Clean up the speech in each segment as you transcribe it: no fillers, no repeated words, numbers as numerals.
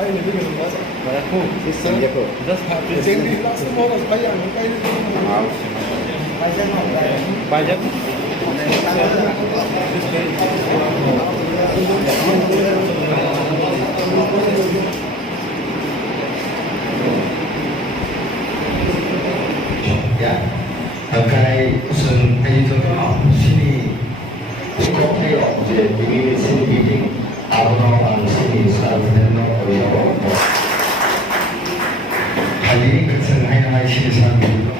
빨리 느리는 거죠. Malaco, 됐어? Malaco. Just 쟁기 라스 모너스 빨리 안 해, 빨리. Pajak. Ya, terkait usul editorial sini cukup dia jadi sini meeting orang sini sekarang orang kali ini kesenangan hai sini sambil ya.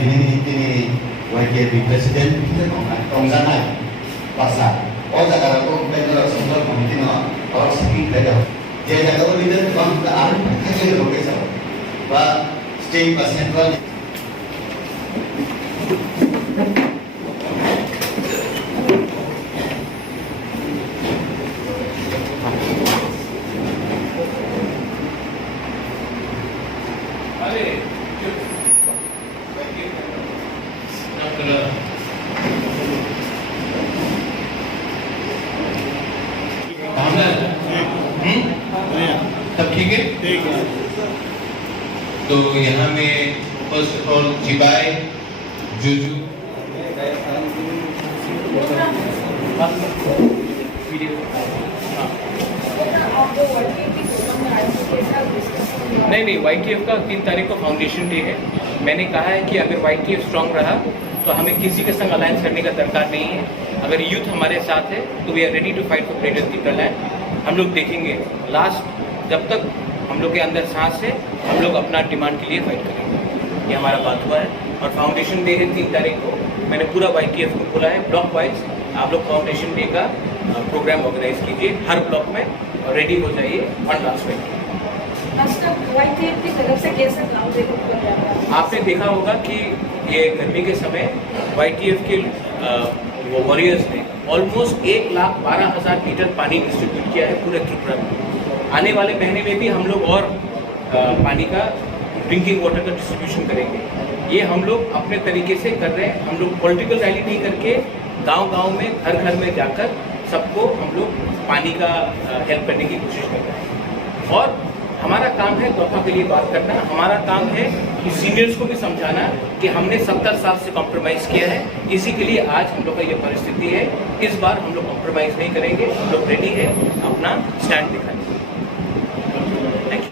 Tini wakil presiden kita tonggangan pasar. Oh, sekarang aku belajar semua mungkin orang sini belajar. Jadi kalau kita orang tak ada kerja lokasi apa, bah state central. सब ठीक है? ठीक है। तो यहाँ में first of all जिबाई, जुजू, नहीं YTF का 3 तारीख को फाउंडेशन डे है। मैंने कहा है कि अगर YTF स्ट्रांग रहा तो हमें किसी के संग अलायंस करने का दरकार नहीं है। अगर यूथ हमारे साथ है तो we are ready to fight for greater people land. हम लोग देखेंगे लास्ट जब तक हम लोग के अंदर सांस है हम लोग अपना डिमांड के लिए फाइट करेंगे। ये हमारा बात हुआ है और फाउंडेशन डे है 3 तारीख को। मैंने पूरा YTF को बोला है ब्लॉक वाइज आप लोग फाउंडेशन डे का प्रोग्राम ऑर्गेनाइज कीजिए हर ब्लॉक में और रेडी हो जाइए ऑन लास्ट में। YTF की तरफ से कैसे गाँव देखो आपने देखा होगा कि ये गर्मी के समय YTF के वो वॉरियर्स ने ऑलमोस्ट 1,12,000 लीटर पानी डिस्ट्रीब्यूट किया है पूरे त्रिपुरा में। आने वाले महीने में भी हम लोग और पानी का ड्रिंकिंग वाटर का डिस्ट्रीब्यूशन करेंगे। ये हम लोग अपने तरीके से कर रहे हैं। हम लोग पॉलिटिकल रैली नहीं करके गांव-गांव में घर में जाकर सबको हम लोग पानी का हेल्प करने की कोशिश कर रहे हैं। और हमारा काम है दफा के लिए बात करना। हमारा काम है कि सीनियर्स को भी समझाना कि हमने 70 साल से कॉम्प्रोमाइज़ किया है। इसी के लिए आज हम लोग का ये परिस्थिति है। इस बार हम लोग कॉम्प्रोमाइज़ नहीं करेंगे। हम लोग रेडी है अपना स्टैंड दिखाने।